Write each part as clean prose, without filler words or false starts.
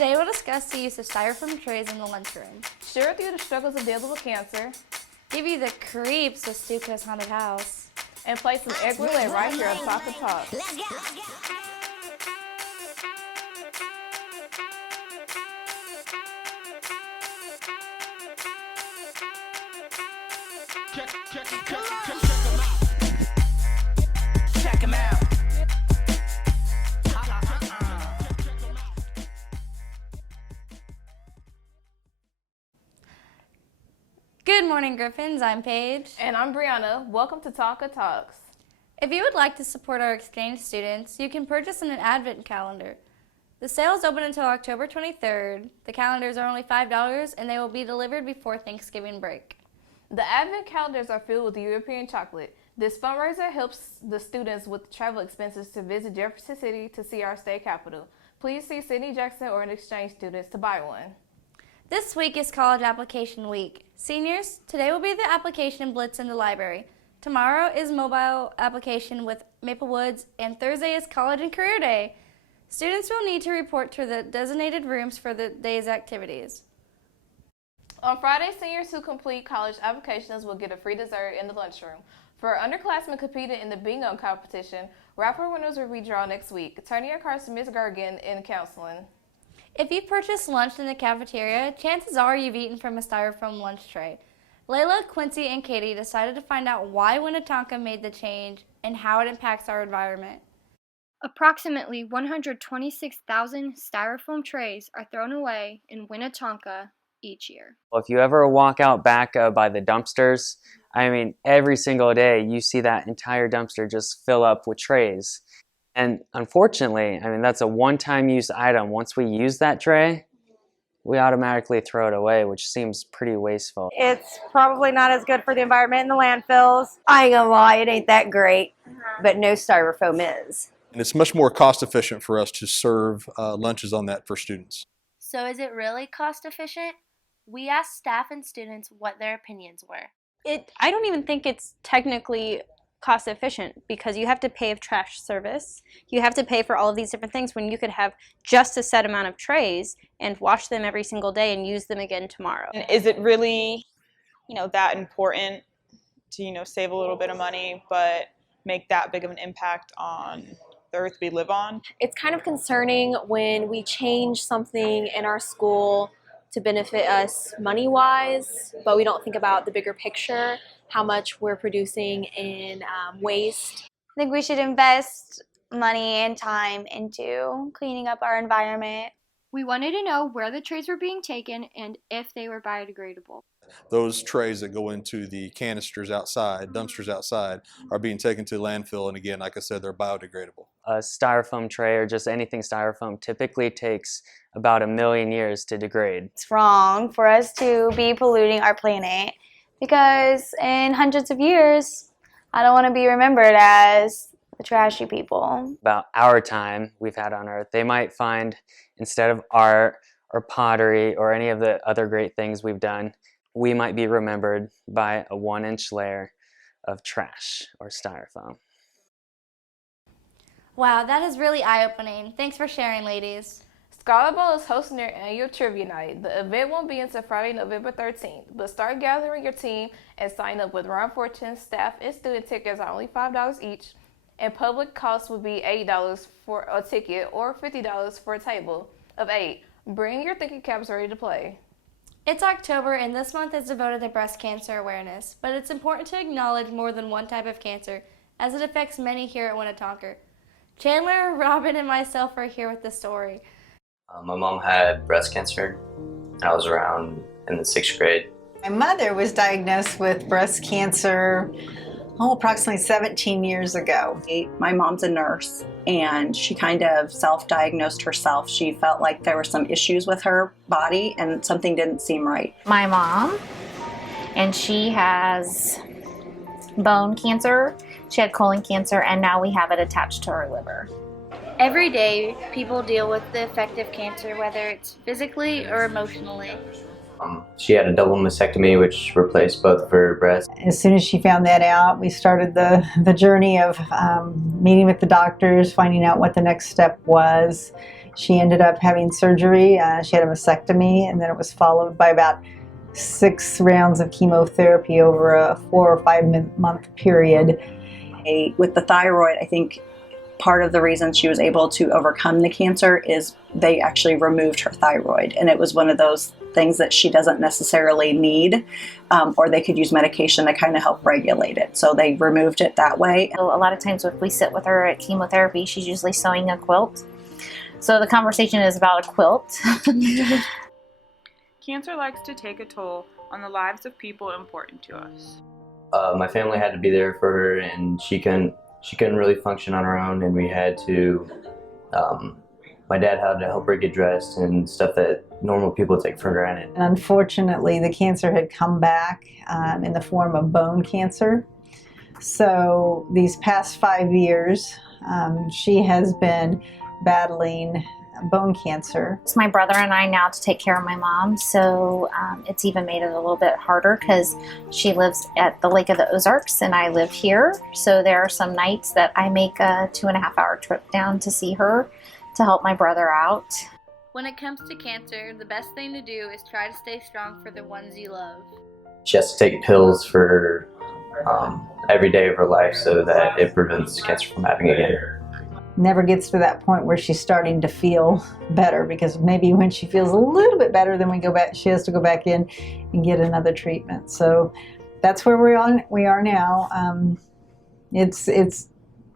Today we'll discuss the use of styrofoam trays in the lunchroom, Share with you the struggles of dealing with cancer, give you the creeps with Stuka's haunted house, and play some egg roulette right here on Tonka Talks. Check 'em out. Good morning, Griffins. I'm Paige. And I'm Brianna. Welcome to Tonka Talks. If you would like to support our exchange students, you can purchase an advent calendar. The sale is open until October 23rd. The calendars are only $5 and they will be delivered before Thanksgiving break. The advent calendars are filled with European chocolate. This fundraiser helps the students with travel expenses to visit Jefferson City to see our state capital. Please see Sydney Jackson or an exchange student to buy one. This week is College Application Week. Seniors, today will be the application blitz in the library. Tomorrow is mobile application with Maple Woods, and Thursday is College and Career Day. Students will need to report to the designated rooms for the day's activities. On Friday, seniors who complete college applications will get a free dessert in the lunchroom. For underclassmen competing in the bingo competition, raffle winners will be drawn next week. Turn your cards to Ms. Gergen in counseling. If you've purchased lunch in the cafeteria, chances are you've eaten from a styrofoam lunch tray. Layla, Quincy, and Katie decided to find out why Tonka made the change and how it impacts our environment. Approximately 126,000 styrofoam trays are thrown away in Tonka each year. If you ever walk out back by the dumpsters, I mean, every single day you see that entire dumpster just fill up with trays. And unfortunately, I mean, that's a one-time use item. Once we use that tray, we automatically throw it away, which seems pretty wasteful. It's probably not as good for the environment in the landfills. I ain't gonna lie, it ain't that great, but no styrofoam is. And it's much more cost efficient for us to serve lunches on that for students. So is it really cost efficient? We asked staff and students what their opinions were. I don't even think it's technically cost efficient because you have to pay a trash service. You have to pay for all of these different things when you could have just a set amount of trays and wash them every single day and use them again tomorrow. And is it really, that important to, save a little bit of money but make that big of an impact on the earth we live on? It's kind of concerning when we change something in our school to benefit us money-wise, but we don't think about the bigger picture, how much we're producing in waste. I think we should invest money and time into cleaning up our environment. We wanted to know where the trays were being taken and if they were biodegradable. Those trays that go into the canisters outside, dumpsters outside, are being taken to the landfill. And again, like I said, they're biodegradable. A styrofoam tray or just anything styrofoam typically takes about 1 million years to degrade. It's wrong for us to be polluting our planet because in hundreds of years, I don't want to be remembered as the trashy people. About our time we've had on Earth, they might find, instead of art or pottery or any of the other great things we've done, we might be remembered by a 1-inch layer of trash or styrofoam. Wow, that is really eye-opening. Thanks for sharing, ladies. Scholar Bowl is hosting their annual trivia night. The event won't be until Friday, November 13th, but start gathering your team and sign up with Ron Fortune. Staff and student tickets are only $5 each, and public costs will be $8 for a ticket or $50 for a table of 8. Bring your thinking caps ready to play. It's October and this month is devoted to breast cancer awareness, but it's important to acknowledge more than one type of cancer as it affects many here at Winnetonka. Chandler, Robin, and myself are here with the story. My mom had breast cancer. I was around in the 6th grade. My mother was diagnosed with breast cancer approximately 17 years ago. My mom's a nurse and she kind of self-diagnosed herself. She felt like there were some issues with her body and something didn't seem right. My mom, and she has bone cancer, she had colon cancer, and now we have it attached to her liver. Every day, people deal with the effect of cancer, whether it's physically or emotionally. She had a double mastectomy, which replaced both of her breasts. As soon as she found that out, we started the journey of meeting with the doctors, finding out what the next step was. She ended up having surgery. She had a mastectomy, and then it was followed by about 6 rounds of chemotherapy over a 4 or 5 month period. With the thyroid, I think part of the reason she was able to overcome the cancer is they actually removed her thyroid, and it was one of those things that she doesn't necessarily need, or they could use medication to kind of help regulate it. So they removed it that way. A lot of times if we sit with her at chemotherapy, she's usually sewing a quilt. So the conversation is about a quilt. Cancer likes to take a toll on the lives of people important to us. My family had to be there for her, and she couldn't really function on her own, and we had to, my dad had to help her get dressed and stuff that normal people take for granted. And unfortunately, the cancer had come back in the form of bone cancer. So these past 5 years, she has been battling bone cancer. It's my brother and I now to take care of my mom, so it's even made it a little bit harder because she lives at the Lake of the Ozarks and I live here. So there are some nights that I make a 2.5-hour trip down to see her to help my brother out. When it comes to cancer, the best thing to do is try to stay strong for the ones you love. She has to take pills for every day of her life so that it prevents cancer from happening again. Never gets to that point where she's starting to feel better, because maybe when she feels a little bit better, then she has to go back in and get another treatment. So that's where we are now. It's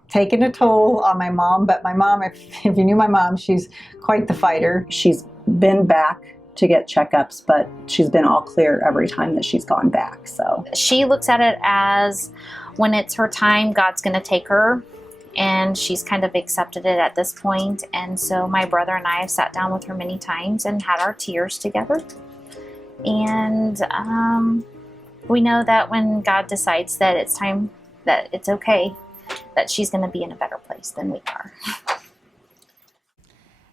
taken a toll on my mom, but my mom, if you knew my mom, she's quite the fighter. She's been back to get checkups, but she's been all clear every time that she's gone back. So she looks at it as when it's her time, God's going to take her. And she's kind of accepted it at this point. And so my brother and I have sat down with her many times and had our tears together. And we know that when God decides that it's time, that it's okay, that she's going to be in a better place than we are.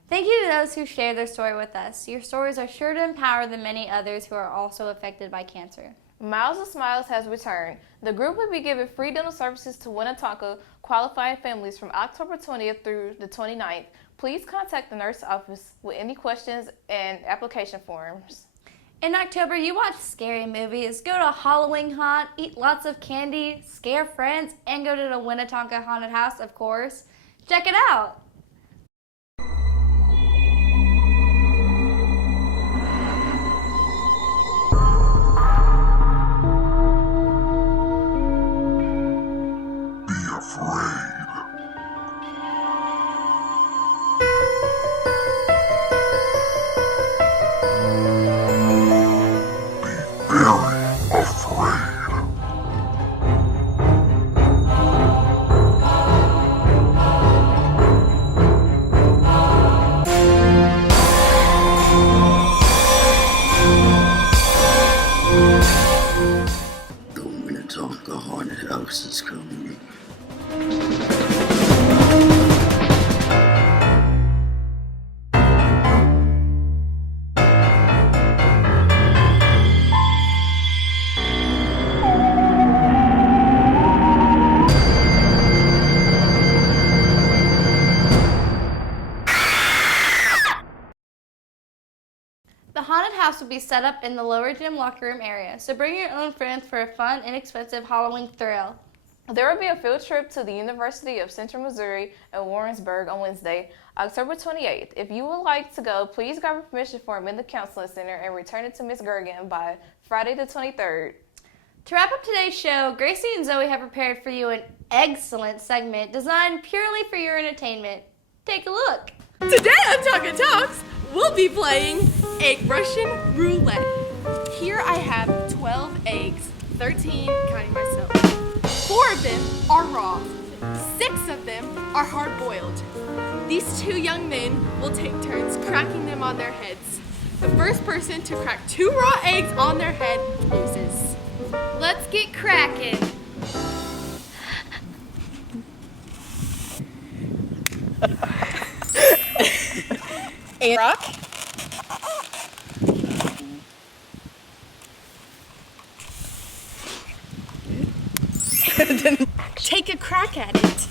Thank you to those who shared their story with us. Your stories are sure to empower the many others who are also affected by cancer. Miles of Smiles has returned. The group will be giving free dental services to Tonka qualifying families from October 20th through the 29th. Please contact the nurse office with any questions and application forms. In October, you watch scary movies, go to Halloween Haunt, eat lots of candy, scare friends, and go to the Tonka Haunted House, of course. Check it out! Tonka Haunted House is coming. The haunted house will be set up in the lower gym locker room area, so bring your own friends for a fun, inexpensive Halloween thrill. There will be a field trip to the University of Central Missouri in Warrensburg on Wednesday, October 28th. If you would like to go, please grab a permission form in the Counseling Center and return it to Ms. Gergen by Friday the 23rd. To wrap up today's show, Gracie and Zoe have prepared for you an excellent segment designed purely for your entertainment. Take a look. Today on Tonka Talks, we'll be playing Egg Russian Roulette. Here I have 12 eggs, 13 counting myself. 4 of them are raw. 6 of them are hard-boiled. These 2 young men will take turns cracking them on their heads. The first person to crack 2 raw eggs on their head loses. Let's get cracking. And rock. Take a crack at it.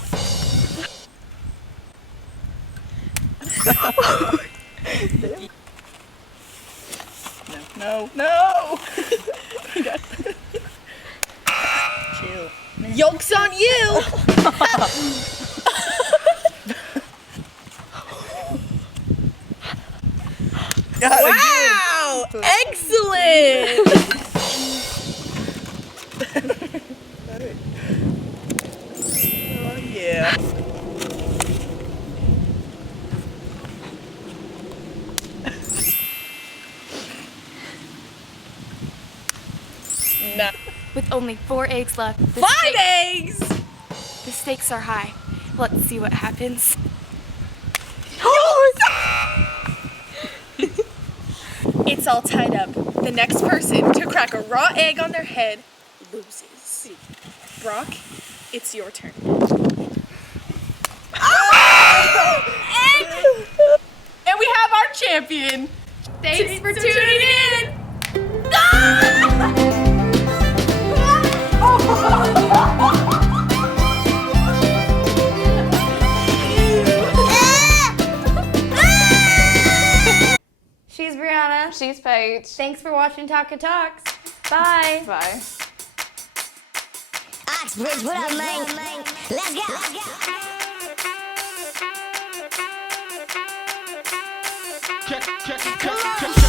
No. Chill. Yolk's on you. Wow! Excellent! Oh, yeah. Nah. With only 4 eggs left. 5 eggs! The stakes are high. Let's see what happens. It's all tied up. The next person to crack a raw egg on their head loses. Brock, it's your turn. And we have our champion. Thanks for tuning in. She's Brianna. She's Paige. Thanks for watching Tonka Talks. Bye. Bye. Oxbridge, what up, man? Let's go. Check.